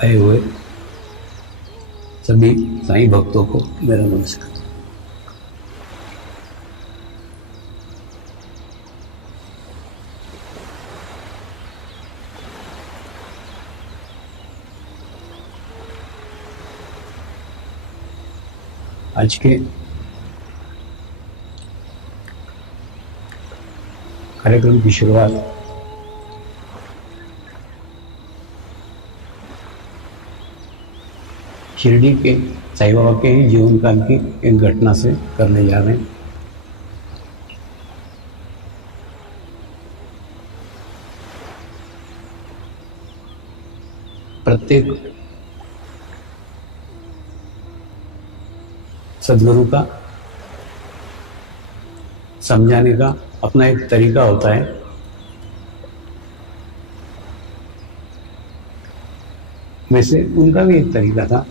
आए हुए सभी साईं भक्तों को मेरा नमस्कार। आज के कार्यक्रम की शुरुआत शिरडी के साईं बाबा के जीवन काल की एक घटना से करने जा रहे हैं। प्रत्येक सद्गुरु का समझाने का अपना एक तरीका होता है। वैसे उनका भी एक तरीका था।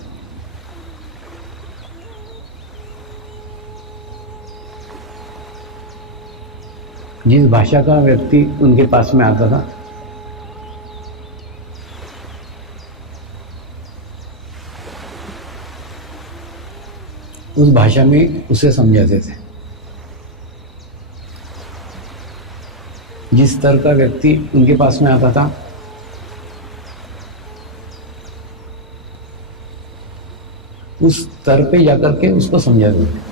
जिस भाषा का व्यक्ति उनके पास में आता था उस भाषा में उसे समझाते थे। जिस स्तर का व्यक्ति उनके पास में आता था उस स्तर पे जाकर के उसको समझाते थे।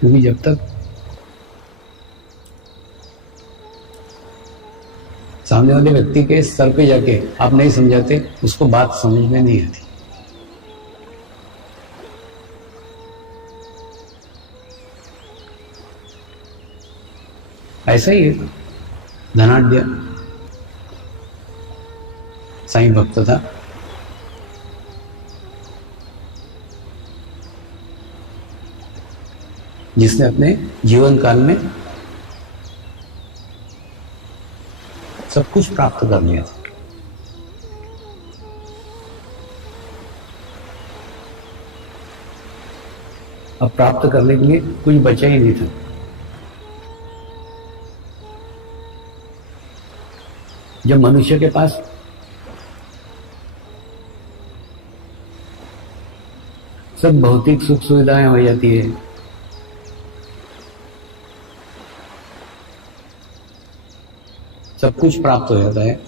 क्योंकि जब तक सामने वाले व्यक्ति के स्तर पे जाके आप नहीं समझाते उसको बात समझ में नहीं आती। ऐसा ही एक धनाढ्य साईं भक्त था। जिसने अपने जीवन काल में सब कुछ प्राप्त कर लिया था। अब प्राप्त करने के लिए कुछ बचा ही नहीं था। जब मनुष्य के पास सब भौतिक सुख सुविधाएं हो जाती है, सब कुछ प्राप्त हो जाता है,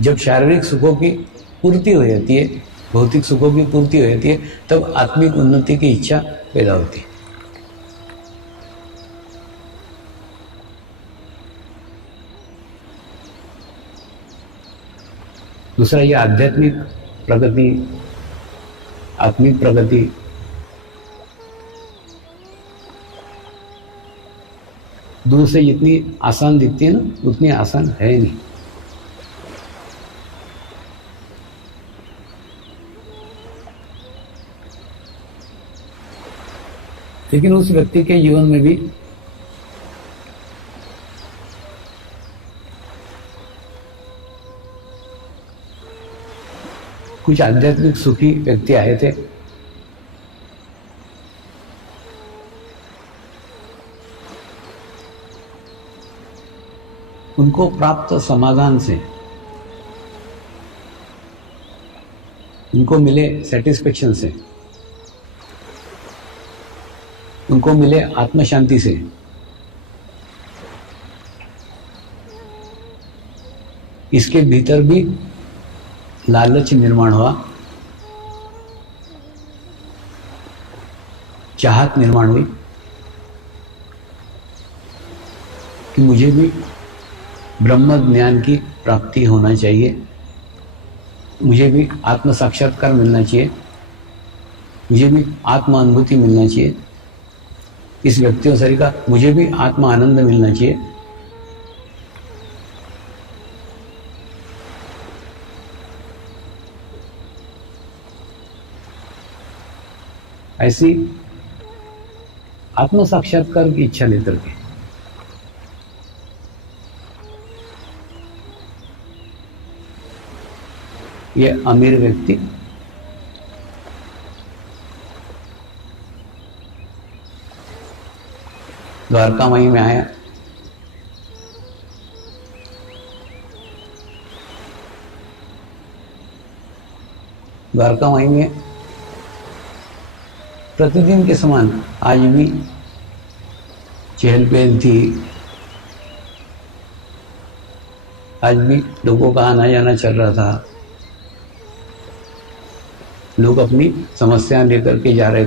जब शारीरिक सुखों की पूर्ति हो जाती है, भौतिक सुखों की पूर्ति हो जाती है, तब आत्मिक उन्नति की इच्छा पैदा होती है। दूसरा, ये आध्यात्मिक प्रगति, आत्मिक प्रगति दूर से जितनी आसान दिखती है ना, उतनी आसान है नहीं। लेकिन उस व्यक्ति के जीवन में भी कुछ आध्यात्मिक सुखी व्यक्ति आए थे। उनको प्राप्त समाधान से उनको मिले सेटिस्फेक्शन से, उनको मिले आत्म शांति से इसके भीतर भी लालच निर्माण हुआ, चाहत निर्माण हुई कि मुझे भी ब्रह्म ज्ञान की प्राप्ति होना चाहिए, मुझे भी आत्म साक्षात्कार मिलना चाहिए, मुझे भी आत्म अनुभूति मिलना चाहिए, इस व्यक्तियों शरीर का मुझे भी आत्म आनंद मिलना चाहिए। ऐसी आत्म साक्षात्कार की इच्छा लेकर के ये अमीर व्यक्ति द्वारका माई में आया। द्वारका माई में प्रतिदिन के समान आज भी चहल पहल थी। आज भी लोगों का आना जाना चल रहा था। लोग अपनी समस्या लेकर के जा रहे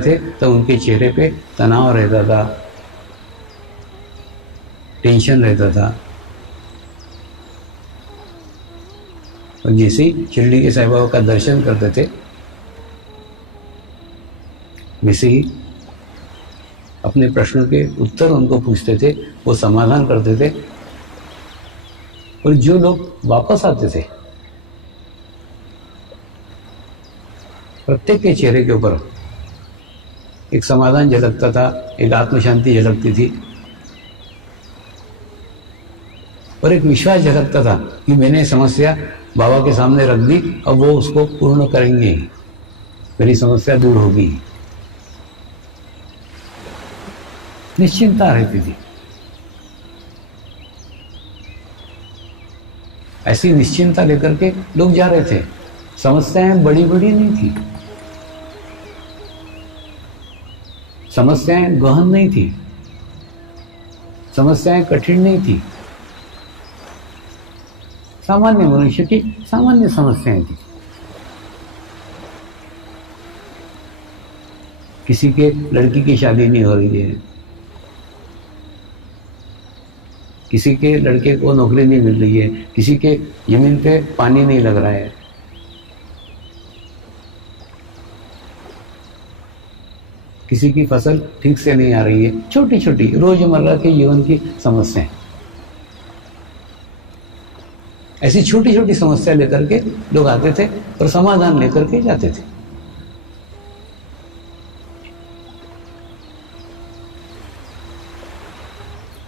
थे तो उनके चेहरे पे तनाव रहता था, टेंशन रहता था। और जैसे ही शिरडी के साईं बाबा का दर्शन करते थे वैसे ही अपने प्रश्नों के उत्तर उनको पूछते थे, वो समाधान करते थे। और जो लोग वापस आते थे प्रत्येक के चेहरे के ऊपर एक समाधान झलकता था, एक आत्म शांति झलकती थी और एक विश्वास झलकता था कि मैंने समस्या बाबा के सामने रख दी, अब वो उसको पूर्ण करेंगे, मेरी समस्या दूर होगी। निश्चिंतता रहती थी। ऐसी निश्चिंतता लेकर के लोग जा रहे थे। समस्याएं बड़ी बड़ी नहीं थी, समस्याएं गहन नहीं थी, समस्याएं कठिन नहीं थी। सामान्य मनुष्य की सामान्य समस्याएं थी। किसी के लड़की की शादी नहीं हो रही है, किसी के लड़के को नौकरी नहीं मिल रही है, किसी के जमीन पे पानी नहीं लग रहा है, किसी की फसल ठीक से नहीं आ रही है। छोटी छोटी रोजमर्रा के जीवन की समस्याएं, ऐसी छोटी छोटी समस्या लेकर के लोग आते थे और समाधान लेकर के जाते थे।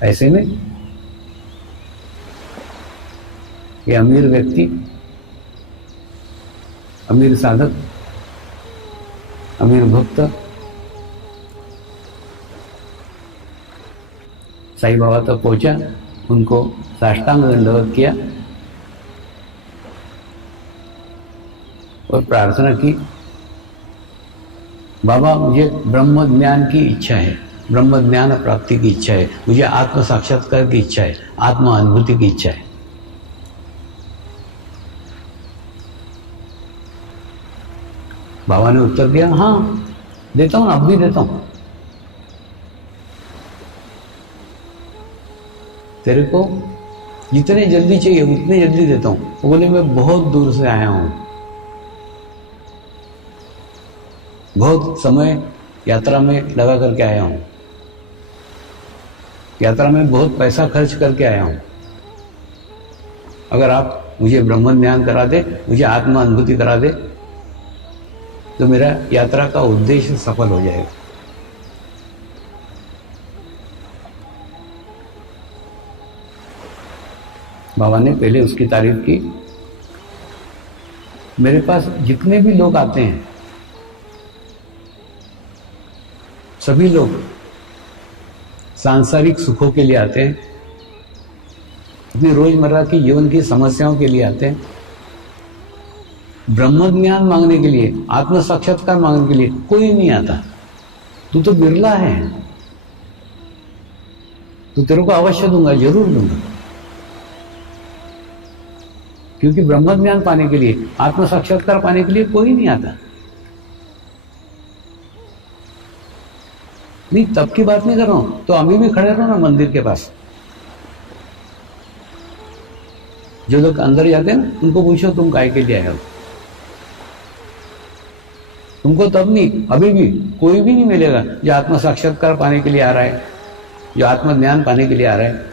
ऐसे में ये अमीर व्यक्ति, अमीर साधक, अमीर भक्त साईं बाबा तक पहुंचा, उनको साष्टांग दंडवत किया और प्रार्थना की, बाबा मुझे ब्रह्म ज्ञान की इच्छा है, ब्रह्म ज्ञान प्राप्ति की इच्छा है, मुझे आत्म साक्षात्कार की इच्छा है, आत्म अनुभूति की इच्छा है। बाबा ने उत्तर दिया, हाँ देता हूं, अब भी देता हूं। तेरे को जितने जल्दी चाहिए उतने जल्दी देता हूं। वो बोले मैं बहुत दूर से आया हूं, बहुत समय यात्रा में लगा करके आया हूं, यात्रा में बहुत पैसा खर्च करके आया हूं। अगर आप मुझे ब्रह्म ज्ञान करा दे, मुझे आत्मा अनुभूति करा दे, तो मेरा यात्रा का उद्देश्य सफल हो जाएगा। बाबा ने पहले उसकी तारीफ की। मेरे पास जितने भी लोग आते हैं सभी लोग सांसारिक सुखों के लिए आते हैं, अपनी रोजमर्रा की जीवन की समस्याओं के लिए आते हैं। ब्रह्म ज्ञान मांगने के लिए, आत्म साक्षात्कार मांगने के लिए कोई नहीं आता। तू तो बिरला है, तो तेरे को अवश्य दूंगा, जरूर दूंगा। क्योंकि ब्रह्म ज्ञान पाने के लिए, आत्म साक्षात्कार पाने के लिए कोई नहीं आता। नहीं, तब की बात नहीं कर रहा हूं, तो अभी भी खड़े रहो ना मंदिर के पास। जो लोग अंदर जाते हैं ना, उनको पूछो तुम काय के लिए आए हो। तुमको तब नहीं, अभी भी कोई भी नहीं मिलेगा जो आत्म साक्षात्कार पाने के लिए आ रहा है, जो आत्म ज्ञान पाने के लिए आ रहा है,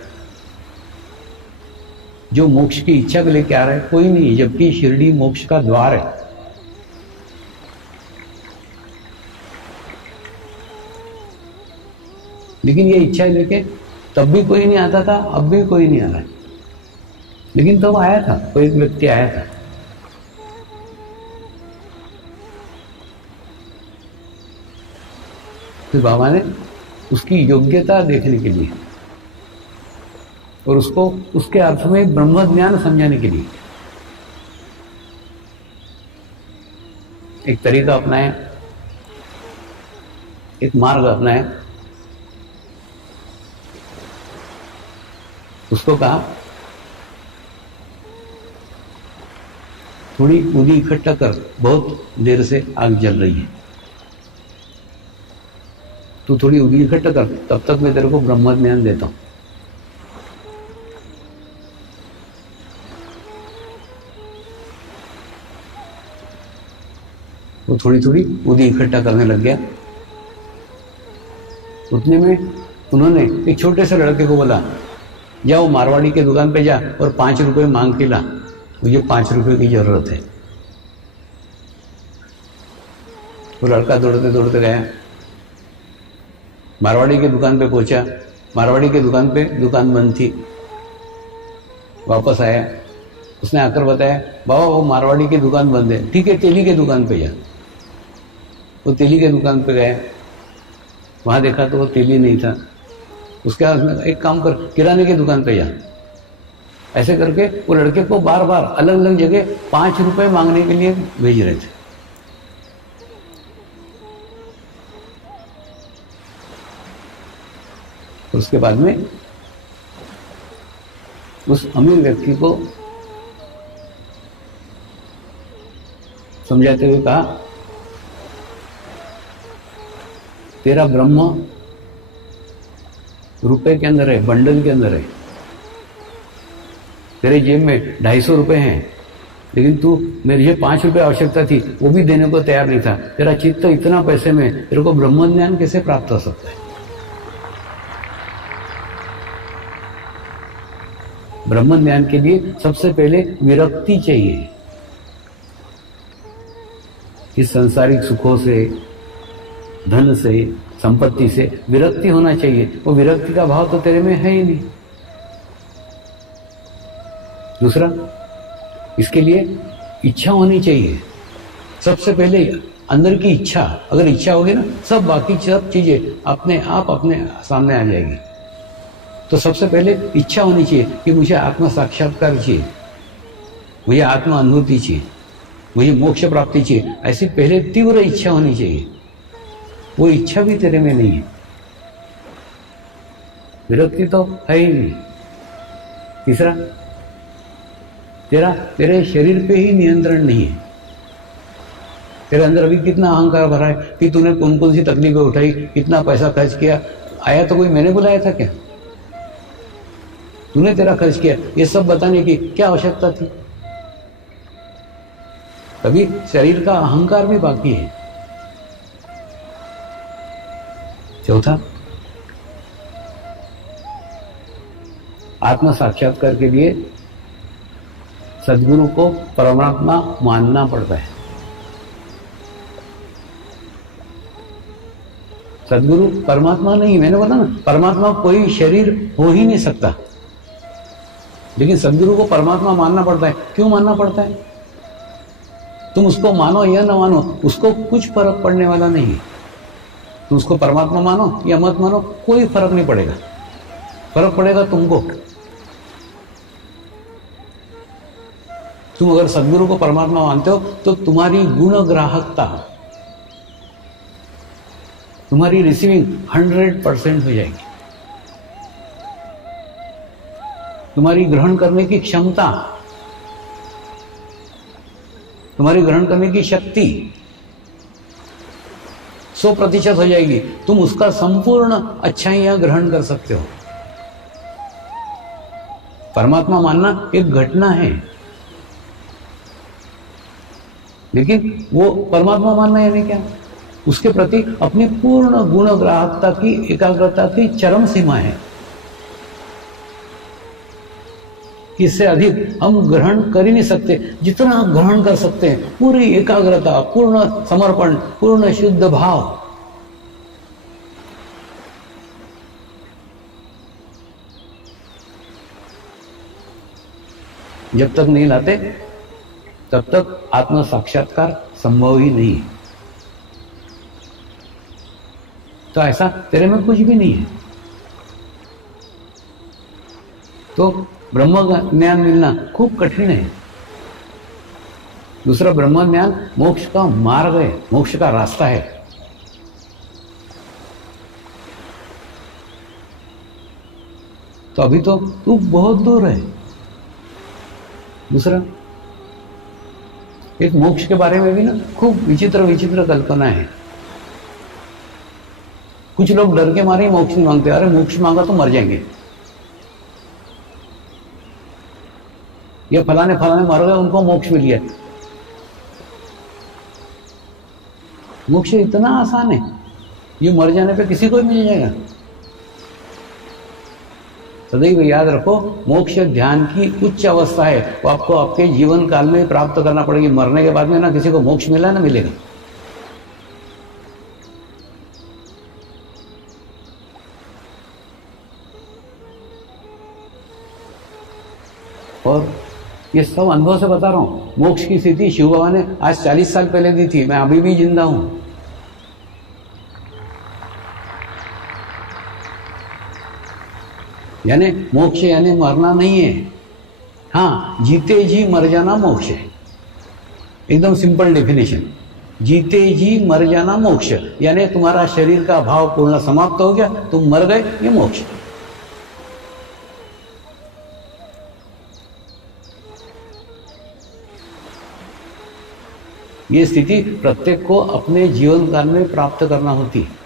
जो मोक्ष की इच्छा को लेकर आ रहा है, कोई नहीं। जबकि शिरडी मोक्ष का द्वार है। लेकिन ये इच्छा लेके तब भी कोई नहीं आता था, अब भी कोई नहीं आ रहा है। लेकिन तब आया था, कोई एक व्यक्ति आया था, फिर बाबा ने उसकी योग्यता देखने के लिए और उसको उसके अर्थ में ब्रह्म ज्ञान समझाने के लिए एक तरीका अपनाया, एक मार्ग अपनाया। उसको कहा थोड़ी उदी इकट्ठा कर, बहुत देर से आग जल रही है, तू थोड़ी उदी इकट्ठा कर, तब तक मैं तेरे को ब्रह्म ज्ञान देता हूं। वो थोड़ी थोड़ी उदी इकट्ठा करने लग गया। उतने में उन्होंने एक छोटे से लड़के को बोला, जाओ मारवाड़ी के दुकान पे जा और 5 रुपए मांग के ला, मुझे 5 रुपए की जरूरत है। वो लड़का दौड़ते दौड़ते गया, मारवाड़ी की दुकान पे पहुंचा। मारवाड़ी की दुकान पे दुकान बंद थी। वापस आया, उसने आकर बताया, बाबा वो मारवाड़ी की दुकान बंद है। ठीक है, तेली के दुकान पे जा। वो तेली के दुकान पे गया, वहां देखा तो वो तेली नहीं था। उसके बाद उसने एक काम कर, किराने की दुकान पे जा। ऐसे करके वो लड़के को बार बार अलग अलग जगह 5 रुपए मांगने के लिए भेज रहे थे। उसके बाद में उस अमीर व्यक्ति को समझाते हुए कहा, तेरा ब्रह्म रुपए के अंदर है, बंडल के अंदर है। तेरे जेब में 250 रुपए हैं, लेकिन तू, मेरी 5 रुपए आवश्यकता थी, वो भी देने को तैयार नहीं था। तेरा चित्त इतना पैसे में, तेरे को ब्रह्म ज्ञान कैसे प्राप्त हो सकता है? ब्रह्म ज्ञान के लिए सबसे पहले विरक्ति चाहिए। इस सांसारिक सुखों से, धन से, संपत्ति से विरक्ति होना चाहिए। वो विरक्ति का भाव तो तेरे में है ही नहीं। दूसरा, इसके लिए इच्छा होनी चाहिए। सबसे पहले अंदर की इच्छा, अगर इच्छा होगी ना, सब बाकी सब चीजें अपने आप अपने सामने आ जाएगी। तो सबसे पहले इच्छा होनी चाहिए कि मुझे आत्म साक्षात्कार चाहिए, मुझे आत्म अनुभूति चाहिए, मुझे मोक्ष प्राप्ति चाहिए। ऐसी पहले तीव्र इच्छा होनी चाहिए। वो इच्छा भी तेरे में नहीं है, विरक्ति तो है ही नहीं। तीसरा, तेरे शरीर पे ही नियंत्रण नहीं है। तेरे अंदर अभी कितना अहंकार भरा है कि तूने कौन कौन सी तकलीफें उठाई, कितना पैसा खर्च किया। आया तो कोई मैंने बुलाया था क्या? तूने तेरा खर्च किया। ये सब बताने की क्या आवश्यकता थी? तभी शरीर का अहंकार भी बाकी है। चौथा, आत्म साक्षात्कार के लिए सद्गुरु को परमात्मा मानना पड़ता है। सद्गुरु परमात्मा नहीं, मैंने बोला ना, परमात्मा कोई शरीर हो ही नहीं सकता, लेकिन सद्गुरु को परमात्मा मानना पड़ता है। क्यों मानना पड़ता है? तुम उसको मानो या ना मानो, उसको कुछ फर्क पड़ने वाला नहीं है। तुम उसको परमात्मा मानो या मत मानो, कोई फर्क नहीं पड़ेगा। फर्क पड़ेगा तुमको। तुम अगर सद्गुरु को परमात्मा मानते हो तो तुम्हारी गुण ग्राहकता, तुम्हारी रिसीविंग 100% हो जाएगी। तुम्हारी ग्रहण करने की क्षमता, तुम्हारी ग्रहण करने की शक्ति 100% हो जाएगी। तुम उसका संपूर्ण अच्छाइयां ग्रहण कर सकते हो। परमात्मा मानना एक घटना है, लेकिन वो परमात्मा मानना यानी क्या? उसके प्रति अपनी पूर्ण गुण ग्राहकता की, एकाग्रता की चरम सीमा है। इससे अधिक हम ग्रहण कर ही नहीं सकते। जितना ग्रहण कर सकते हैं, पूरी एकाग्रता, पूर्ण समर्पण, पूर्ण शुद्ध भाव। जब तक नहीं लाते तब तक आत्म साक्षात्कार संभव ही नहीं है। तो ऐसा तेरे में कुछ भी नहीं है। तो ब्रह्म ज्ञान मिलना खूब कठिन है। दूसरा, ब्रह्म ज्ञान मोक्ष का मार्ग है, मोक्ष का रास्ता है। तो अभी तो तू बहुत दूर है। दूसरा, एक मोक्ष के बारे में भी ना खूब विचित्र विचित्र कल्पना है। कुछ लोग डर के मारे ही मोक्ष नहीं मांगते। अरे मोक्ष मांगा तो मर जाएंगे, ये फलाने फलाने मर गए उनको मोक्ष मिल गया। मोक्ष इतना आसान है, ये मर जाने पे किसी को भी मिल जाएगा। सदैव याद रखो, मोक्ष ध्यान की उच्च अवस्था है, वो आपको आपके जीवन काल में प्राप्त करना पड़ेगी। मरने के बाद में ना किसी को मोक्ष मिला ना मिलेगा। और ये सब अनुभव से बता रहा हूं। मोक्ष की स्थिति शिव बाबा ने आज 40 साल पहले दी थी, मैं अभी भी जिंदा हूं। यानी मोक्ष यानी मरना नहीं है। हाँ, जीते जी मर जाना मोक्ष है। एकदम सिंपल डेफिनेशन, जीते जी मर जाना मोक्ष। यानी तुम्हारा शरीर का भाव पूर्ण समाप्त हो गया, तुम मर गए, ये मोक्ष। ये स्थिति प्रत्येक को अपने जीवन काल में प्राप्त करना होती है।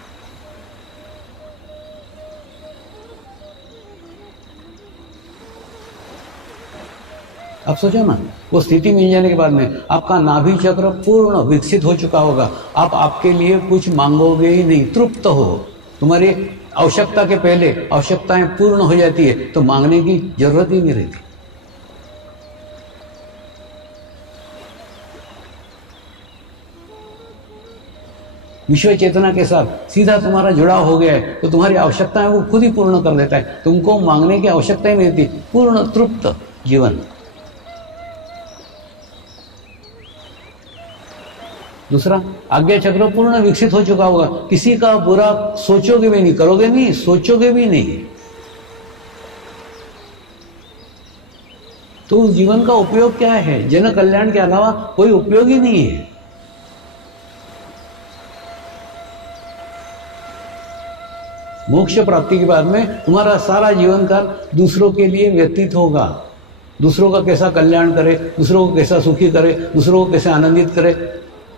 अब सोचो ना, वो स्थिति मिल जाने के बाद में आपका नाभि चक्र पूर्ण विकसित हो चुका होगा। आप आपके लिए कुछ मांगोगे ही नहीं, तृप्त हो। तुम्हारी आवश्यकता के पहले आवश्यकताएं पूर्ण हो जाती है, तो मांगने की जरूरत ही नहीं रहती। विश्व चेतना के साथ सीधा तुम्हारा जुड़ाव हो गया है, तो तुम्हारी आवश्यकताएं वो खुद ही पूर्ण कर देता है। तुमको मांगने की आवश्यकता ही नहीं रहती। पूर्ण तृप्त जीवन। दूसरा, आज्ञा चक्र पूर्ण विकसित हो चुका होगा। किसी का बुरा सोचोगे भी नहीं, करोगे नहीं, सोचोगे भी नहीं। तो उस जीवन का उपयोग क्या है? जन कल्याण के अलावा कोई उपयोग ही नहीं है। मोक्ष प्राप्ति के बाद में तुम्हारा सारा जीवन काल दूसरों के लिए व्यतीत होगा। दूसरों का कैसा कल्याण करे, दूसरों को कैसा सुखी करे, दूसरों को कैसे आनंदित करे,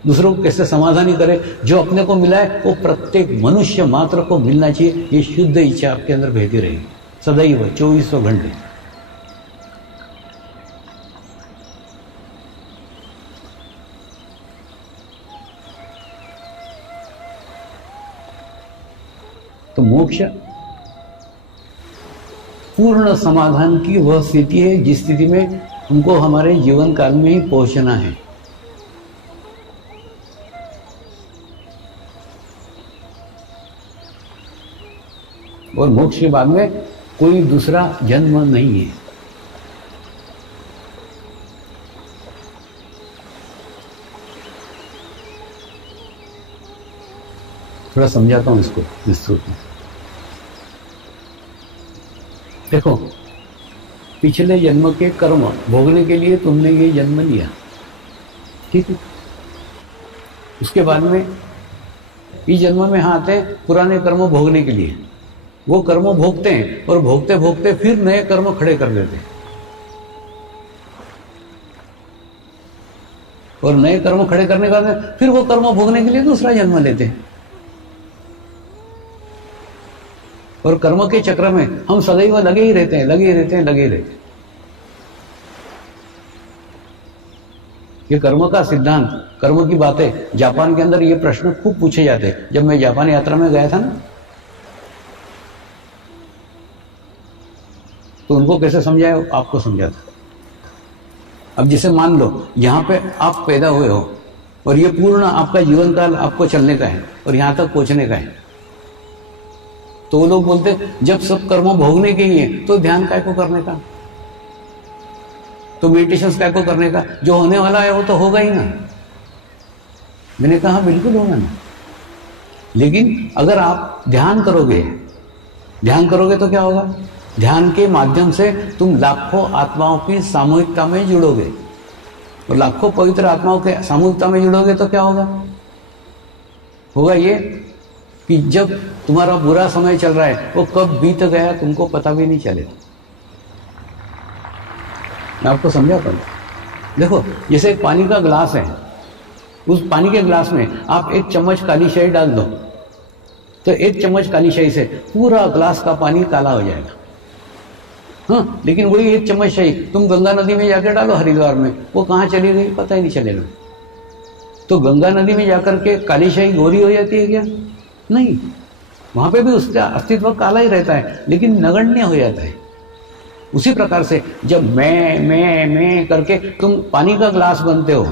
दूसरों को कैसे समाधानी करे। जो अपने को मिला है वो प्रत्येक मनुष्य मात्र को मिलना चाहिए। ये शुद्ध इच्छा आपके अंदर बहती रहेगी सदैव 2400 घंटे। तो मोक्ष पूर्ण समाधान की वह स्थिति है जिस स्थिति में हमको हमारे जीवन काल में ही पहुंचना है। और मोक्ष के बाद में कोई दूसरा जन्म नहीं है। थोड़ा समझाता हूं इसको विस्तृत में। देखो, पिछले जन्म के कर्म भोगने के लिए तुमने ये जन्म लिया, ठीक है। उसके बाद में इस जन्म में आते हैं पुराने कर्म भोगने के लिए। वो कर्म भोगते हैं और भोगते भोगते फिर नए कर्म खड़े कर देते हैं। और नए कर्म खड़े करने के बाद फिर वो कर्म भोगने के लिए दूसरा जन्म लेते हैं। और कर्म के चक्र में हम सदैव लगे ही रहते हैं, लगे ही रहते हैं, लगे ही रहते हैं। ये कर्म का सिद्धांत, कर्म की बातें जापान के अंदर ये प्रश्न खूब पूछे जाते हैं। जब मैं जापान यात्रा में गया था ना, तो उनको कैसे समझाया, आपको समझाता। अब जैसे मान लो यहां पे आप पैदा हुए हो और ये पूर्ण आपका जीवन काल आपको चलने का है और यहां तक पहुंचने का है। तो वो लोग बोलते जब सब कर्म भोगने के ही है तो ध्यान काय को करने का। तो मेडिटेशन क्या को करने का, जो होने वाला है वो तो होगा ही ना। मैंने कहा बिल्कुल होगा ना, लेकिन अगर आप ध्यान करोगे तो क्या होगा, ध्यान के माध्यम से तुम लाखों आत्माओं की सामूहिकता में जुड़ोगे, और लाखों पवित्र आत्माओं के सामूहिकता में जुड़ोगे तो क्या होगा ये कि जब तुम्हारा बुरा समय चल रहा है वो कब बीत गया तुमको पता भी नहीं चलेगा। मैं आपको समझाता हूं। देखो, जैसे एक पानी का ग्लास है, उस पानी के ग्लास में आप एक चम्मच काली शाही डाल दो तो एक चम्मच काली शाही से पूरा ग्लास का पानी काला हो जाएगा। हाँ, लेकिन वही एक चम्मच शाही तुम गंगा नदी में जाकर डालो हरिद्वार में, वो कहाँ चली गई पता ही नहीं चलेगा। तो गंगा नदी में जाकर के काली शाही गोरी हो जाती है क्या? नहीं, वहां पे भी उसका अस्तित्व काला ही रहता है, लेकिन नगण्य हो जाता है। उसी प्रकार से जब मैं करके तुम पानी का ग्लास बनते हो,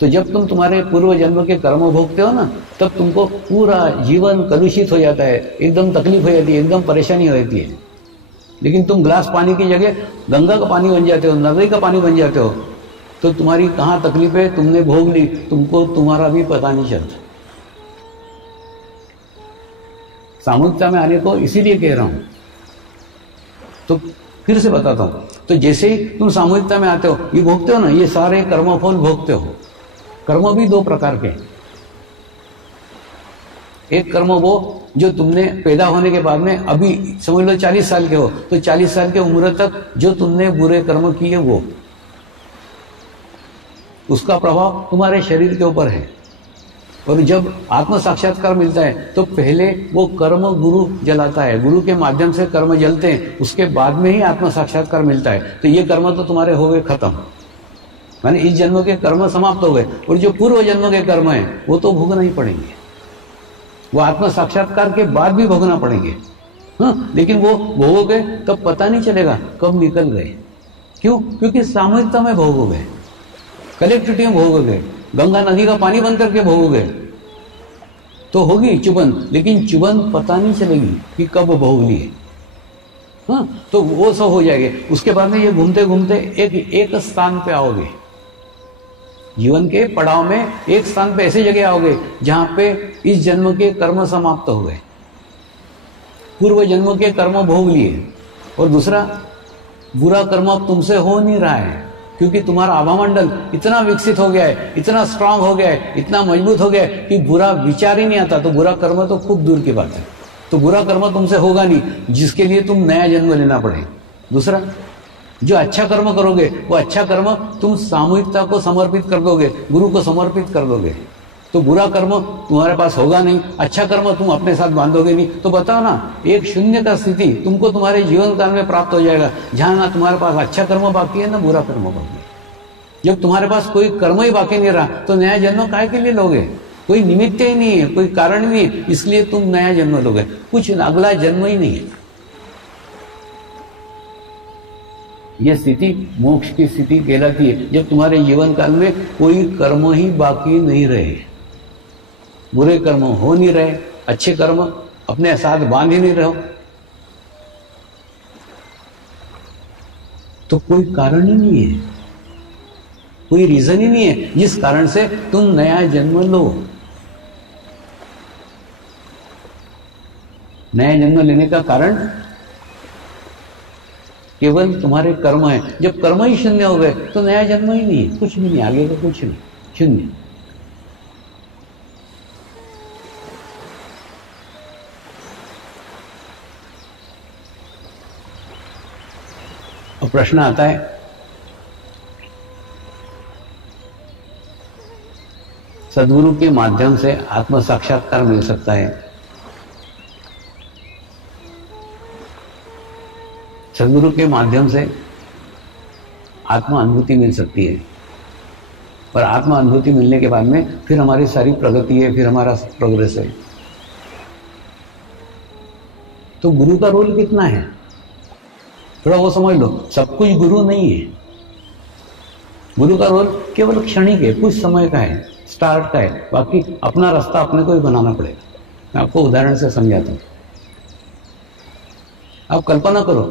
तो जब तुम तुम्हारे पूर्व जन्म के कर्म भोगते हो ना, तब तुमको पूरा जीवन कलुषित हो जाता है, एकदम तकलीफ हो जाती है, एकदम परेशानी हो जाती है। लेकिन तुम ग्लास पानी की जगह गंगा का पानी बन जाते हो, नदी का पानी बन जाते हो, तो तुम्हारी कहाँ तकलीफ है तुमने भोग ली, तुमको तुम्हारा भी पता नहीं चलता। सामूहिकता में आने को इसीलिए कह रहा हूं। तो फिर से बताता हूं, तो जैसे ही तुम सामूहिकता में आते हो, ये भोगते हो ना, ये सारे कर्मफल भोगते हो। कर्म भी दो प्रकार के, एक कर्म वो जो तुमने पैदा होने के बाद में, अभी समझ लो 40 साल के हो, तो 40 साल के उम्र तक जो तुमने बुरे कर्म किए वो, उसका प्रभाव तुम्हारे शरीर के ऊपर है। और जब आत्म साक्षात्कार मिलता है तो पहले वो कर्म गुरु जलाता है, गुरु के माध्यम से कर्म जलते हैं, उसके बाद में ही आत्म साक्षात्कार मिलता है। तो ये कर्म तो तुम्हारे हो गए खत्म, माने इस जन्म के कर्म समाप्त हो गए, और जो पूर्व जन्म के कर्म है वो तो भोगना ही पड़ेंगे, वो आत्म साक्षात्कार के बाद भी भोगना पड़ेंगे। हाँ, लेकिन वो भोगोगे तब पता नहीं चलेगा कब निकल गए। क्यों? क्योंकि सामूहिकता में भोगोगे, कलेक्टिविटी में भोगोगे, गंगा नदी का पानी बन करके भोगोगे तो होगी चुबन, लेकिन चुबन पता नहीं चलेगी कि कब भोग लिए। हाँ, तो वो सब हो जाएंगे। उसके बाद में ये घूमते घूमते एक स्थान पे आओगे, जीवन के पड़ाव में एक स्थान पे ऐसे जगह आओगे जहां पे इस जन्म के कर्म समाप्त हो गए, पूर्व जन्म के कर्म भोग लिए, और दूसरा बुरा कर्म अब तुमसे हो नहीं रहा है, क्योंकि तुम्हारा आभामंडल इतना विकसित हो गया है, इतना स्ट्रांग हो गया है, इतना मजबूत हो गया है कि बुरा विचार ही नहीं आता। तो बुरा कर्म तो खूब दूर की बात है, तो बुरा कर्म तुमसे होगा नहीं, जिसके लिए तुम नया जन्म लेना पड़े। दूसरा, जो अच्छा कर्म करोगे वो अच्छा कर्म तुम सामूहिकता को समर्पित कर दोगे, गुरु को समर्पित कर दोगे, तो बुरा कर्म तुम्हारे पास होगा नहीं, अच्छा कर्म तुम अपने साथ बांधोगे नहीं। तो बताओ ना, एक शून्य का स्थिति तुमको तुम्हारे जीवन काल में प्राप्त हो जाएगा, जहां ना तुम्हारे पास अच्छा कर्म बाकी है ना बुरा कर्म बाकी है। जब तुम्हारे पास कोई कर्म ही बाकी नहीं रहा तो नया जन्म काहे के लिए लोगे? कोई निमित्त ही नहीं है, कोई कारण नहीं है, इसलिए तुम नया जन्म लोगे, कुछ अगला जन्म ही नहीं है। यह स्थिति मोक्ष की स्थिति कहलाती है, जब तुम्हारे जीवन काल में कोई कर्म ही बाकी नहीं रहे, बुरे कर्म हो नहीं रहे, अच्छे कर्म अपने साथ बांध ही नहीं रहो, तो कोई कारण ही नहीं है, कोई रीजन ही नहीं है जिस कारण से तुम नया जन्म लो। नया जन्म लेने का कारण केवल तुम्हारे कर्म है। जब कर्म ही शून्य हो गए तो नया जन्म ही नहीं है, कुछ भी नहीं, आगे का कुछ नहीं, शून्य। अब प्रश्न आता है, सद्गुरु के माध्यम से आत्म साक्षात्कार मिल सकता है, सद्गुरु के माध्यम से आत्मा अनुभूति मिल सकती है, पर आत्मा अनुभूति मिलने के बाद में फिर हमारी सारी प्रगति है, फिर हमारा प्रोग्रेस है। तो गुरु का रोल कितना है थोड़ा वो समझ लो। सब कुछ गुरु नहीं है, गुरु का रोल केवल क्षणिक है, कुछ समय का है, स्टार्ट का है, बाकी अपना रास्ता अपने को ही बनाना पड़ेगा। मैं आपको उदाहरण से समझाता हूं। आप कल्पना करो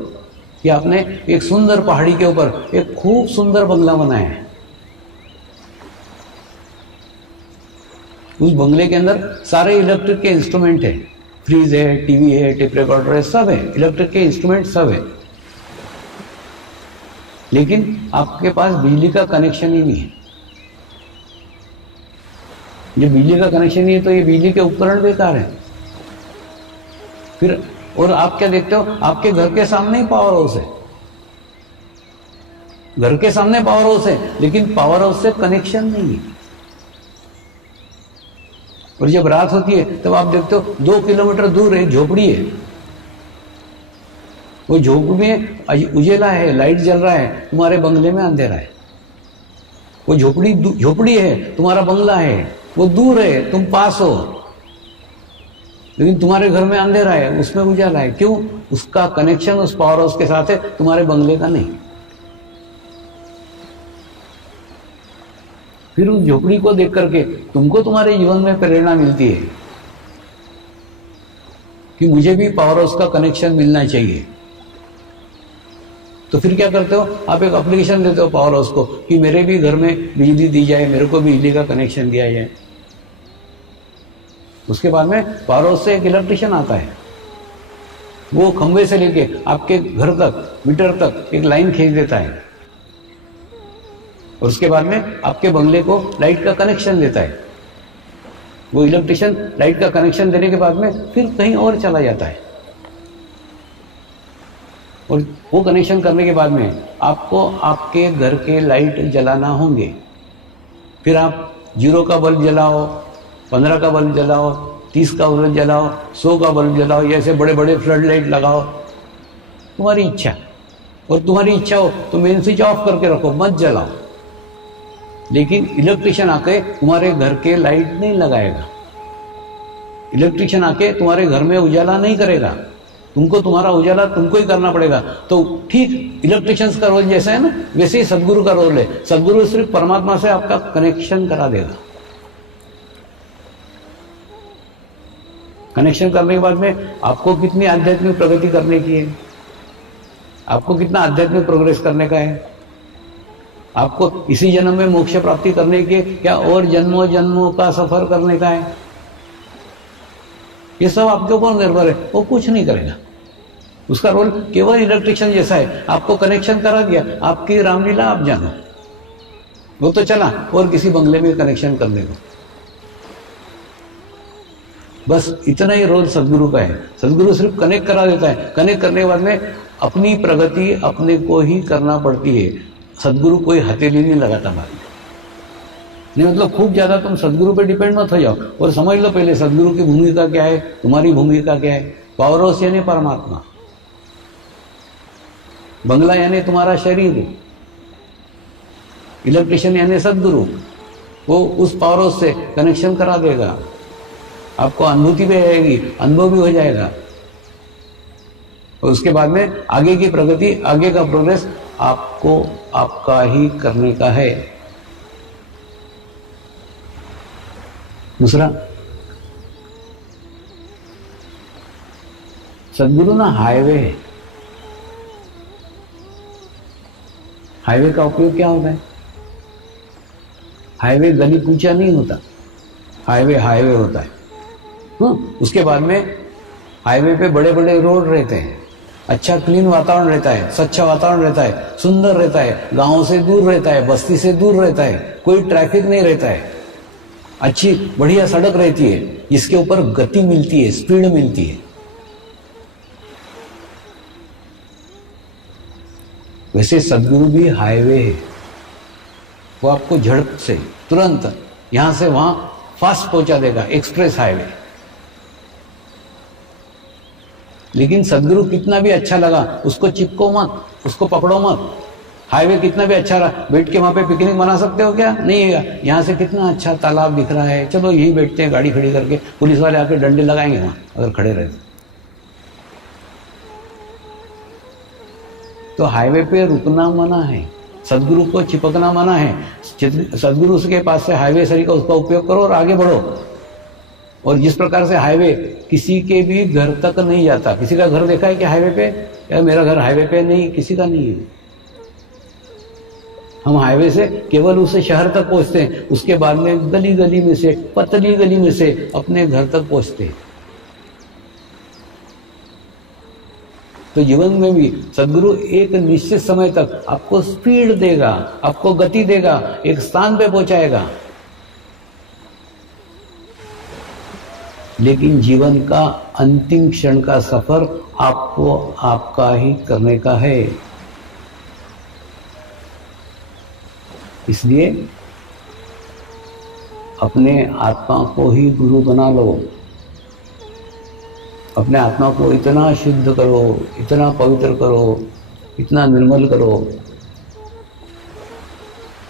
कि आपने एक सुंदर पहाड़ी के ऊपर एक खूब सुंदर बंगला बनाया है। उस बंगले के अंदर सारे इलेक्ट्रिक के इंस्ट्रूमेंट है, फ्रीज है, टीवी है, टेप रिकॉर्डर है, सब है, इलेक्ट्रिक के इंस्ट्रूमेंट सब है, लेकिन आपके पास बिजली का कनेक्शन ही नहीं है। जब बिजली का कनेक्शन नहीं है तो ये बिजली के उपकरण बेकार है। फिर और आप क्या देखते हो, आपके घर के सामने ही पावर हाउस है, घर के सामने पावर हाउस है, लेकिन पावर हाउस से कनेक्शन नहीं है। और जब रात होती है तब आप देखते हो 2 किलोमीटर दूर एक झोपड़ी है, वो झोपड़ी में उजेला है, लाइट जल रहा है, तुम्हारे बंगले में अंधेरा है। वो झोपड़ी है, तुम्हारा बंगला है, वो दूर है, तुम पास हो, लेकिन तुम्हारे घर में अंधेरा है, उसमें उजाला है। क्यों? उसका कनेक्शन उस पावर हाउस के साथ है, तुम्हारे बंगले का नहीं। फिर उस झोपड़ी को देख करके तुमको तुम्हारे जीवन में प्रेरणा मिलती है कि मुझे भी पावर हाउस का कनेक्शन मिलना चाहिए। तो फिर क्या करते हो, आप एक एप्लीकेशन देते हो पावर हाउस को कि मेरे भी घर में बिजली दी जाए, मेरे को बिजली का कनेक्शन दिया जाए। उसके बाद में पावर हाउस से एक इलेक्ट्रिशियन आता है, वो खंभे से लेके आपके घर तक, मीटर तक एक लाइन खींच देता है, और उसके बाद में आपके बंगले को लाइट का कनेक्शन देता है। वो इलेक्ट्रिशियन लाइट का कनेक्शन देने के बाद में फिर कहीं और चला जाता है, और वो कनेक्शन करने के बाद में आपको आपके घर के लाइट जलाना होंगे। फिर आप 0 का बल्ब जलाओ, 15 का बल्ब जलाओ, 30 का बल्ब जलाओ, 100 का बल्ब जलाओ, ऐसे बड़े बड़े फ्लड लाइट लगाओ, तुम्हारी इच्छा। और तुम्हारी इच्छा हो तो मेन स्विच ऑफ करके रखो, मत जलाओ, लेकिन इलेक्ट्रिशियन आके तुम्हारे घर के लाइट नहीं लगाएगा, इलेक्ट्रिशियन आके तुम्हारे घर में उजाला नहीं करेगा, तुमको तुम्हारा उजाला तुमको ही करना पड़ेगा। तो ठीक इलेक्ट्रिशियन का रोल जैसा है ना, वैसे ही सदगुरु का रोल है। सदगुरु सिर्फ परमात्मा से आपका कनेक्शन करा देगा। कनेक्शन करने के बाद में आपको कितनी आध्यात्मिक प्रगति करने की है, आपको कितना आध्यात्मिक प्रोग्रेस करने का है, आपको इसी जन्म में मोक्ष प्राप्ति करने के क्या और जन्मों जन्मों का सफर करने का है, ये सब आपके ऊपर निर्भर है। वो कुछ नहीं करेगा, उसका रोल केवल इलेक्ट्रिशियन जैसा है। आपको कनेक्शन करा दिया, आपकी रामलीला आप जानो, वो तो चला और किसी बंगले में कनेक्शन करने को, बस इतना ही रोल सदगुरु का है। सदगुरु सिर्फ कनेक्ट करा देता है, कनेक्ट करने के बाद में अपनी प्रगति अपने को ही करना पड़ती है। सदगुरु कोई हथेली नहीं लगाता बाद में। नहीं मतलब खूब ज्यादा तुम सदगुरु पे डिपेंड मत हो जाओ, और समझ लो पहले सदगुरु की भूमिका क्या है, तुम्हारी भूमिका क्या है। पावर हाउस यानी परमात्मा, बंगला यानी तुम्हारा शरीर, इलेक्ट्रिशियन यानी सदगुरु, वो उस पावर हाउस से कनेक्शन करा देगा, आपको अनुभूति भी आएगी, अनुभव भी हो जाएगा, और उसके बाद में आगे की प्रगति, आगे का प्रोग्रेस आपको आपका ही करने का है। दूसरा, सदगुरु ना हाईवे है। हाईवे का उपयोग क्या होता है? हाईवे गली कूचा नहीं होता, हाईवे हाईवे होता है। उसके बाद में हाईवे पे बड़े बड़े रोड रहते हैं, अच्छा क्लीन वातावरण रहता है, स्वच्छ वातावरण रहता है, सुंदर रहता है, गांव से दूर रहता है, बस्ती से दूर रहता है, कोई ट्रैफिक नहीं रहता है, अच्छी बढ़िया सड़क रहती है जिसके ऊपर गति मिलती है, स्पीड मिलती है। वैसे सदगुरु भी हाईवे है, वो आपको झड़प से तुरंत यहां से वहां फास्ट पहुंचा देगा, एक्सप्रेस हाईवे। लेकिन सदगुरु कितना भी अच्छा लगा उसको चिपको मत, उसको पकड़ो मत। हाईवे कितना भी अच्छा रहा, बैठ के वहां पे पिकनिक बना सकते हो क्या? नहीं है। यहाँ से कितना अच्छा तालाब दिख रहा है, चलो यही बैठते हैं गाड़ी खड़ी करके, पुलिस वाले आके डंडे लगाएंगे वहां अगर खड़े रहे तो। हाईवे पे रुकना मना है, सदगुरु को चिपकना मना है। सदगुरु के पास से हाईवे सरी का उसका उपयोग करो और आगे बढ़ो। और जिस प्रकार से हाईवे किसी के भी घर तक नहीं जाता, किसी का घर देखा है कि हाईवे पे, या मेरा घर हाईवे पे नहीं, किसी का नहीं है। हम हाईवे से केवल उसे शहर तक पहुंचते हैं, उसके बाद में गली गली में से, पतली गली में से अपने घर तक पहुंचते हैं। तो जीवन में भी सदगुरु एक निश्चित समय तक आपको स्पीड देगा, आपको गति देगा, एक स्थान पे पहुंचाएगा। लेकिन जीवन का अंतिम क्षण का सफर आपको आपका ही करने का है। इसलिए अपने आत्मा को ही गुरु बना लो। अपने आत्मा को इतना शुद्ध करो, इतना पवित्र करो, इतना निर्मल करो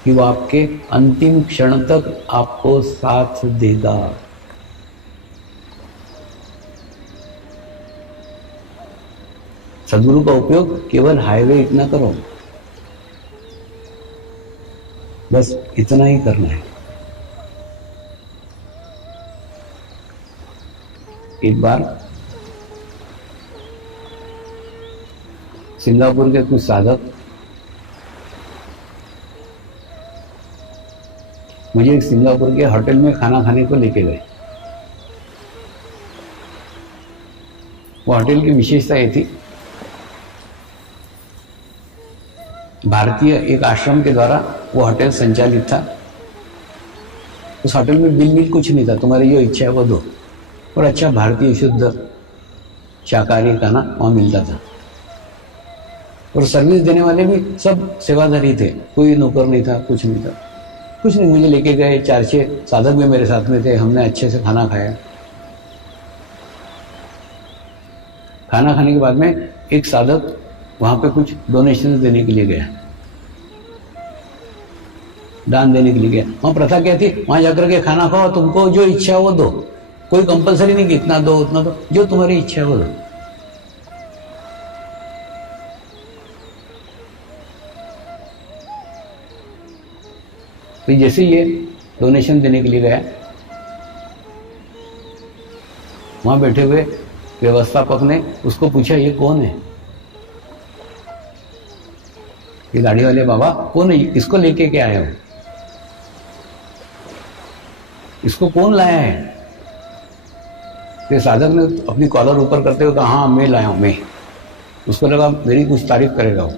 कि वो आपके अंतिम क्षण तक आपको साथ देगा। सदगुरु का उपयोग केवल हाईवे इतना करो, बस इतना ही करना है। एक बार सिंगापुर के कुछ साधक मुझे एक सिंगापुर के होटल में खाना खाने को लेके गए। वो होटल की विशेषता ये थी, भारतीय एक आश्रम के द्वारा वो होटल संचालित था। उस होटल में बिल कुछ नहीं था, तुम्हारी जो इच्छा है वो दो, और अच्छा भारतीय शुद्ध शाकाहारी खाना वहां मिलता था। और सर्विस देने वाले भी सब सेवाधारी थे, कोई नौकर नहीं था, कुछ नहीं था, कुछ नहीं। मुझे लेके गए, 4-6 साधक भी मेरे साथ में थे, हमने अच्छे से खाना खाया। खाना खाने के बाद में एक साधक वहां पे कुछ डोनेशन देने के लिए गया, दान देने के लिए गया। वहां प्रथा क्या थी, वहां जाकर के खाना खाओ, तुमको जो इच्छा वो दो, कोई कंपलसरी नहीं कि इतना दो उतना दो, जो तुम्हारी इच्छा है वो दो। तो जैसे ये डोनेशन देने के लिए गया, वहां बैठे हुए व्यवस्थापक ने उसको पूछा, ये कौन है? ये दाढ़ी वाले बाबा कौन है? इसको लेके क्या आया हो? इसको कौन लाया है? तो साधक ने अपनी कॉलर ऊपर करते हुए कहा, हाँ मैं लाया हूं, मैं। उसको लगा मेरी कुछ तारीफ करेगा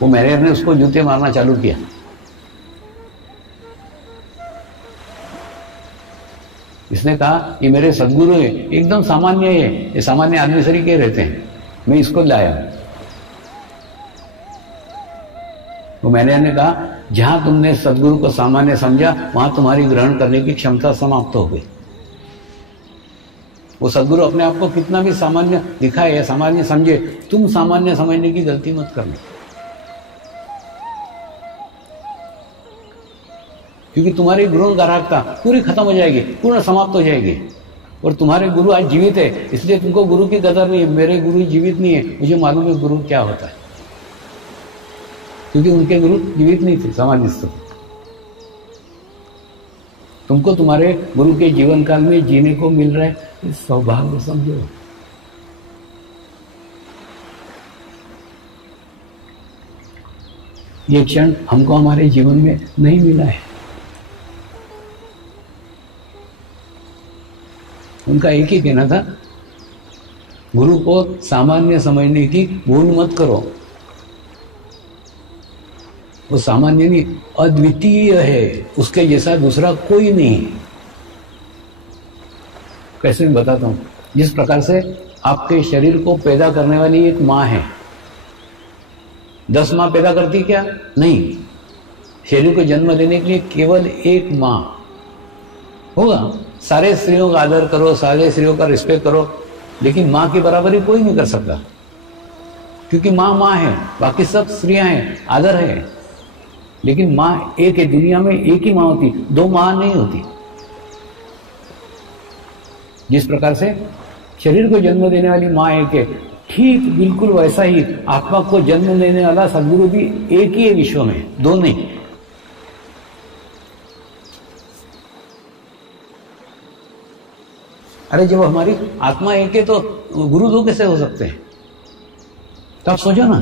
वो मैनेजर ने उसको जूते मारना चालू किया। इसने कहा ये मेरे सदगुरु है, एकदम सामान्य है, ये सामान्य आदमी सरी के रहते हैं, मैं इसको लाया। वो मैनेजर ने कहा, जहां तुमने सदगुरु को सामान्य समझा वहां तुम्हारी ग्रहण करने की क्षमता समाप्त हो गई। वो सदगुरु अपने आप को कितना भी सामान्य दिखाए या सामान्य समझे, तुम सामान्य समझने की गलती मत करना, क्योंकि तुम्हारी गुरु ग्राहकता पूरी खत्म हो जाएगी, पूर्ण समाप्त हो जाएगी। और तुम्हारे गुरु आज जीवित है, इसलिए तुमको गुरु की कदर नहीं है। मेरे गुरु जीवित नहीं है, मुझे मालूम है गुरु क्या होता है, क्योंकि उनके गुरु जीवित नहीं थे, समाधिस्थ थे। तुमको तुम्हारे गुरु के जीवन काल में जीने को मिल रहा है, इस सौभाग्य समझो। ये क्षण हमको हमारे जीवन में नहीं मिला है। उनका एक ही कहना था, गुरु को सामान्य समझने की भूल मत करो। वो सामान्य नहीं, अद्वितीय है, उसके जैसा दूसरा कोई नहीं। कैसे मैं बताता हूं, जिस प्रकार से आपके शरीर को पैदा करने वाली एक मां है, 10 मां पैदा करती क्या? नहीं, शरीर को जन्म देने के लिए केवल एक मां होगा। सारे स्त्रियों का आदर करो, सारे स्त्रियों का रिस्पेक्ट करो, लेकिन मां की बराबरी कोई नहीं कर सकता, क्योंकि मां मां है, बाकी सब स्त्रियां हैं, आदर है। लेकिन मां एक है, दुनिया में एक ही मां होती, 2 मां नहीं होती। जिस प्रकार से शरीर को जन्म देने वाली मां एक है, ठीक बिल्कुल वैसा ही आत्मा को जन्म देने वाला सदगुरु भी एक ही है विश्व में, 2 नहीं। अरे जब हमारी आत्मा एक है तो गुरु दो कैसे हो सकते हैं? तो आप सोचो ना,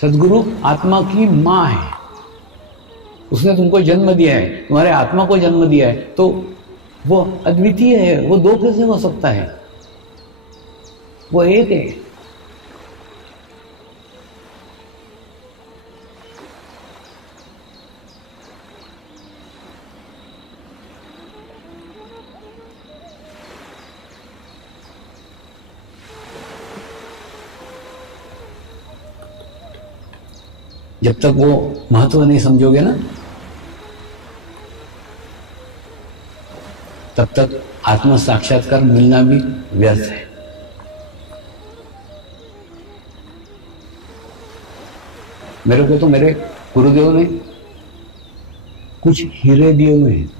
सदगुरु आत्मा की मां है, उसने तुमको जन्म दिया है, तुम्हारे आत्मा को जन्म दिया है, तो वो अद्वितीय है, वो दो कैसे हो सकता है? वो एक है। जब तक वो महत्व नहीं समझोगे ना, तब तक आत्म साक्षात्कार मिलना भी व्यर्थ है। मेरे को तो मेरे गुरुदेव ने कुछ हीरे दिए हुए हैं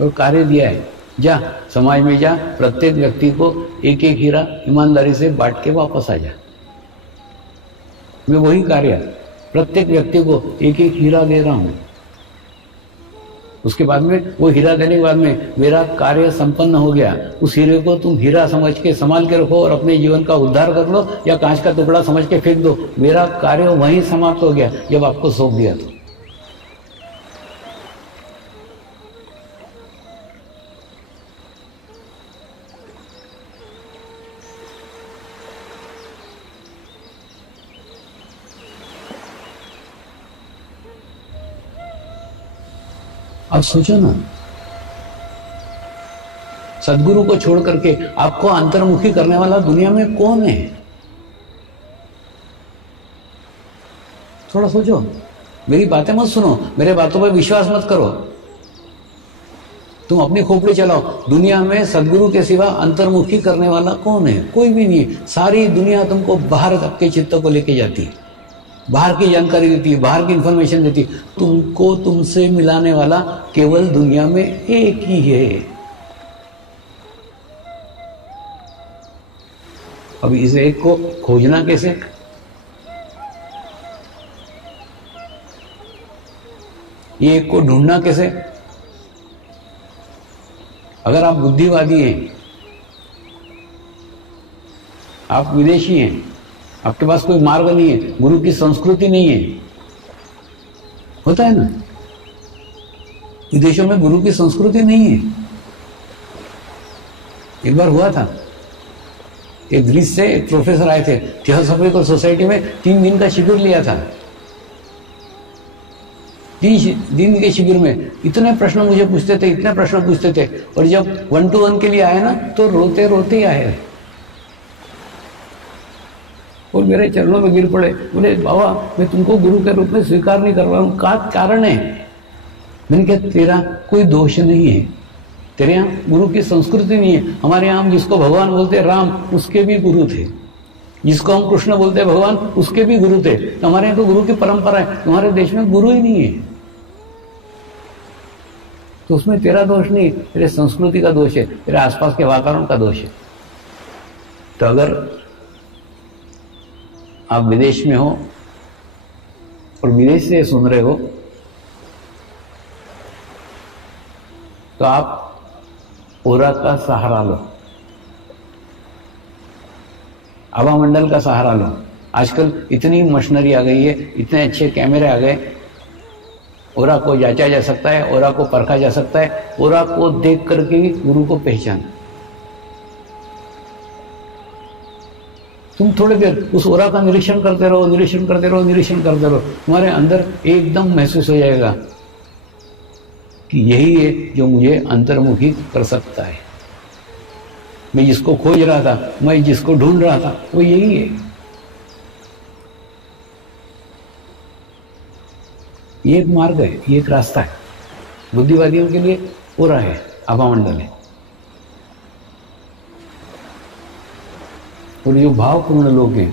और कार्य दिया है, जा समाज में जा, प्रत्येक व्यक्ति को एक एक हीरा ईमानदारी से बांट के वापस आ जा। मैं वही कार्य प्रत्येक व्यक्ति को एक एक हीरा दे रहा हूं। उसके बाद में वो हीरा देने के बाद में मेरा कार्य संपन्न हो गया। उस हीरे को तुम हीरा समझ के संभाल के रखो और अपने जीवन का उद्धार कर लो, या कांच का टुकड़ा समझ के फेंक दो। मेरा कार्य वहीं समाप्त हो गया जब आपको सौंप दिया तो। अब सोचो ना, सदगुरु को छोड़ करके आपको अंतर्मुखी करने वाला दुनिया में कौन है? थोड़ा सोचो, मेरी बातें मत सुनो, मेरे बातों पर विश्वास मत करो, तुम अपनी खोपड़ी चलाओ। दुनिया में सदगुरु के सिवा अंतर्मुखी करने वाला कौन है? कोई भी नहीं है। सारी दुनिया तुमको बाहर आपके चित्त को लेके जाती है, बाहर की जानकारी देती है, बाहर की इंफॉर्मेशन देती है। तुमको तुमसे मिलाने वाला केवल दुनिया में एक ही है। अब इस एक को खोजना कैसे? ये एक को ढूंढना कैसे? अगर आप बुद्धिवादी हैं, आप विदेशी हैं, आपके पास कोई मार्ग नहीं है, गुरु की संस्कृति नहीं है, होता है ना, विदेशों में गुरु की संस्कृति नहीं है। एक बार हुआ था, एक ग्रीस से एक प्रोफेसर आए थे, थियोसॉफिकल सोसाइटी में 3 दिन का शिविर लिया था। 3 दिन के शिविर में इतने प्रश्न मुझे पूछते थे, इतने प्रश्न पूछते थे, और जब 1-to-1 के लिए आए ना तो रोते रोते ही आए और मेरे चरणों में गिर पड़े। बोले बाबा, मैं तुमको गुरु के रूप में स्वीकार नहीं कर रहा हूं, क्या कारण है? मैंने कहा तेरा कोई दोष नहीं है, तेरे यहाँ गुरु की संस्कृति नहीं है। हमारे यहाँ हम जिसको भगवान बोलते राम, उसके भी गुरु थे। जिसको हम कृष्ण बोलते भगवान, उसके भी गुरु थे। हमारे यहाँ तो गुरु की परंपरा है, तुम्हारे देश में गुरु ही नहीं है, तो उसमें तेरा दोष नहीं, तेरे संस्कृति का दोष है, तेरे आसपास के वातावरण का दोष है। तो अगर आप विदेश में हो और विदेश से सुन रहे हो, तो आप ओरा का सहारा लो, हवा मंडल का सहारा लो। आजकल इतनी मशीनरी आ गई है, इतने अच्छे कैमरे आ गए, ओरा को जांचा जा सकता है, ओरा को परखा जा सकता है। ओरा को देख करके ही गुरु को पहचान। तुम थोड़ी देर उस ओरा का निरीक्षण करते रहो, निरीक्षण करते रहो, निरीक्षण करते रहो, तुम्हारे अंदर एकदम महसूस हो जाएगा कि यही है जो मुझे अंतर्मुखी कर सकता है। मैं जिसको खोज रहा था, मैं जिसको ढूंढ रहा था, वो यही है। ये एक मार्ग है, ये एक रास्ता है। बुद्धिवादियों के लिए ओरा है, आभामंडल है, और जो भावपूर्ण लोग हैं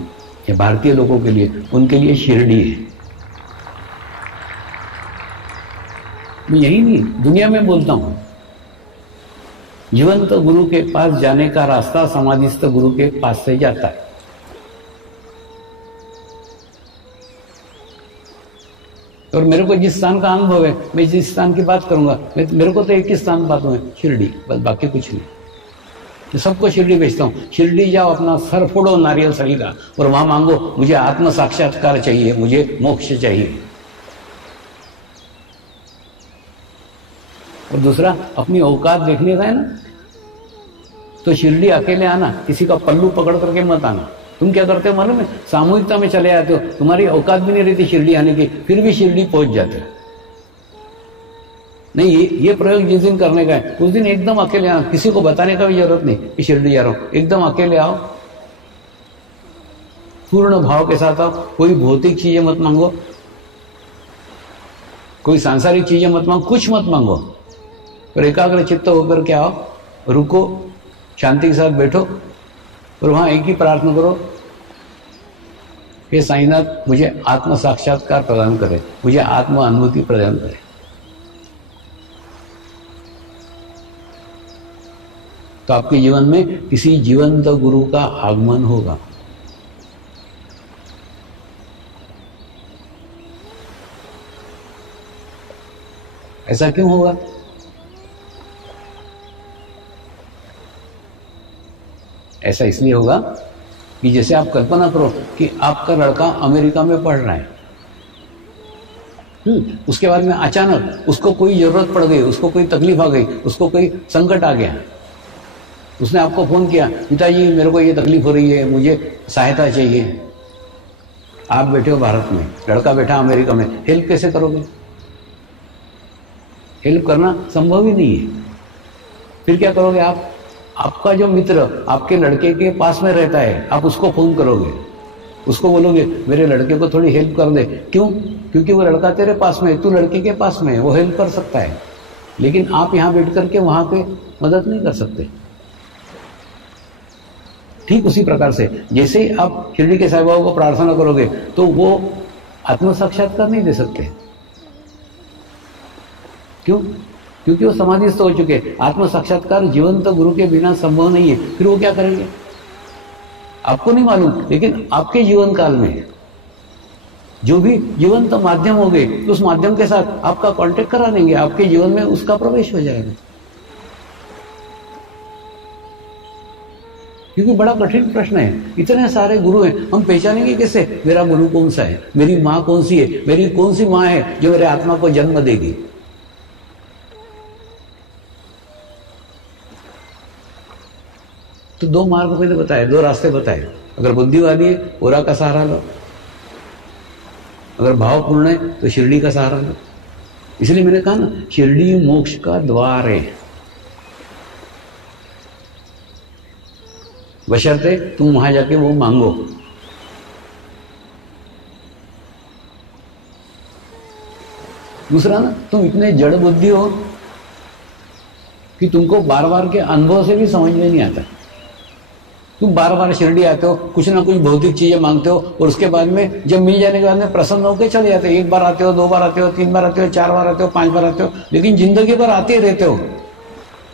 या भारतीय लोगों के लिए, उनके लिए शिरडी है। मैं यही नहीं, दुनिया में बोलता हूं, जीवंत गुरु के पास जाने का रास्ता समाधिस्थ गुरु के पास से जाता है। और मेरे को जिस स्थान का अनुभव है, मैं जिस स्थान की बात करूंगा, मेरे को तो एक ही स्थान बात है, शिरडी, बस बाकी कुछ नहीं। मैं सबको शिरडी भेजता हूँ, शिरडी जाओ, अपना सर फोड़ो नारियल सड़ी का, और वहां मांगो मुझे आत्म साक्षात्कार चाहिए, मुझे मोक्ष चाहिए। और दूसरा, अपनी औकात देखने का है ना, तो शिरडी अकेले आना, किसी का पल्लू पकड़ करके मत आना। तुम क्या करते हो मालूम है, सामूहिकता में चले आते हो, तुम्हारी औकात भी नहीं रहती शिरडी आने की, फिर भी शिरडी पहुंच जाते हो। नहीं, ये प्रयोग जिस दिन करने का है उस दिन एकदम अकेले आना, किसी को बताने का भी जरूरत नहीं कि शिरडी जा रहा हूं, एकदम अकेले आओ, पूर्ण भाव के साथ आओ। कोई भौतिक चीजें मत मांगो, कोई सांसारिक चीजें मत मांगो, कुछ मत मांगो, और एकाग्र चित्त होकर के आओ, रुको, शांति के साथ बैठो, और वहां एक ही प्रार्थना करो, हे साईनाथ मुझे आत्म साक्षात्कार प्रदान करे, मुझे आत्म अनुभूति प्रदान करे। तो आपके जीवन में किसी जीवंत गुरु का आगमन होगा। ऐसा क्यों होगा? ऐसा इसलिए होगा कि जैसे आप कल्पना करो कि आपका लड़का अमेरिका में पढ़ रहा है, उसके बाद में अचानक उसको कोई जरूरत पड़ गई, उसको कोई तकलीफ आ गई, उसको कोई संकट आ गया, उसने आपको फोन किया, पिताजी मेरे को ये तकलीफ हो रही है, मुझे सहायता चाहिए। आप बैठे हो भारत में, लड़का बैठा अमेरिका में, हेल्प कैसे करोगे? हेल्प करना संभव ही नहीं है। फिर क्या करोगे आप? आपका जो मित्र आपके लड़के के पास में रहता है, आप उसको फोन करोगे, उसको बोलोगे मेरे लड़के को थोड़ी हेल्प कर दे। क्यों? क्योंकि वो लड़का तेरे पास में है, तू लड़के के पास में है, वो हेल्प कर सकता है, लेकिन आप यहां बैठ करके वहां पे मदद नहीं कर सकते। ठीक उसी प्रकार से जैसे ही आप शिरडी के साईं बाबा को प्रार्थना करोगे तो वो आत्म साक्षात्कार नहीं दे सकते। क्यों? क्योंकि वो समाधिस्थ हो चुके। आत्म साक्षात्कार जीवंत गुरु के बिना संभव नहीं है। फिर वो क्या करेंगे आपको नहीं मालूम, लेकिन आपके जीवन काल में जो भी जीवंत माध्यम हो गए, उस माध्यम के साथ आपका कांटेक्ट करा देंगे, आपके जीवन में उसका प्रवेश हो जाएगा। क्योंकि बड़ा कठिन प्रश्न है, इतने सारे गुरु हैं, हम पहचानेंगे कैसे मेरा गुरु कौन सा है, मेरी माँ कौन सी है, मेरी कौन सी माँ है जो मेरे आत्मा को जन्म देगी। तो दो मार्ग मैंने बताए, दो रास्ते बताए। अगर बुद्धिवादी है ओरा का सहारा लो, अगर भावपूर्ण है तो शिरडी का सहारा लो। इसलिए मैंने कहा ना, शिरडी मोक्ष का द्वार है, बशर्ते तुम वहां जाके वो मांगो। दूसरा ना, तुम इतने जड़ बुद्धि हो कि तुमको बार बार के अनुभव से भी समझ में नहीं आता। तुम बार बार शिरडी आते हो, कुछ ना कुछ भौतिक चीजें मांगते हो, और उसके बाद में जब मिल जाने के बाद में प्रसन्न होकर चले जाते हो। एक बार आते हो, दो बार आते हो, तीन बार आते हो, चार बार आते हो, पांच बार आते हो, लेकिन जिंदगी भर आते रहते हो,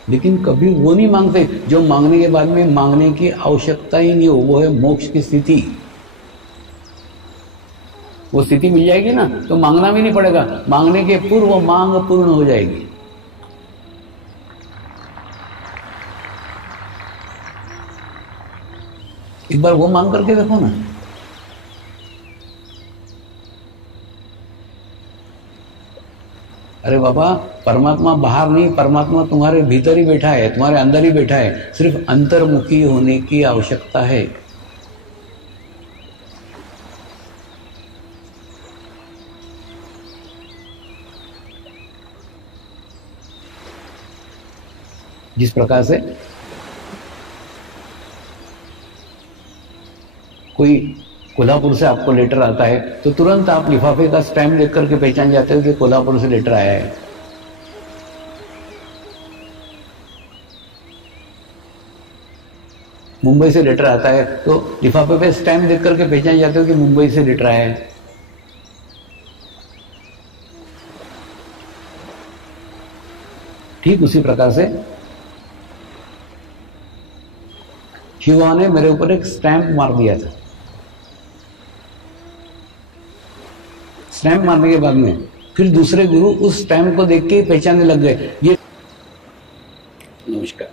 लेकिन कभी वो नहीं मांगते जो मांगने के बाद में मांगने की आवश्यकता ही नहीं हो, वो है मोक्ष की स्थिति। वो स्थिति मिल जाएगी ना तो मांगना भी नहीं पड़ेगा, मांगने के पूर्व मांग पूर्ण हो जाएगी। एक बार वो मांग करके देखो ना। अरे बाबा, परमात्मा बाहर नहीं, परमात्मा तुम्हारे भीतर ही बैठा है, तुम्हारे अंदर ही बैठा है, सिर्फ अंतर्मुखी होने की आवश्यकता है। जिस प्रकार से कोई कोल्हापुर से आपको लेटर आता है तो तुरंत आप लिफाफे का स्टैम्प देख करके पहचान जाते हो कि कोल्हापुर से लेटर आया है। मुंबई से लेटर आता है तो लिफाफे पे स्टैम्प देख करके पहचान जाते हो कि मुंबई से लेटर आया है। ठीक उसी प्रकार से शिवा ने मेरे ऊपर एक स्टैम्प मार दिया था। स्टैम्प मारने के बाद में फिर दूसरे गुरु उस स्टैम्प को देख के पहचानने लग गए। ये नमस्कार।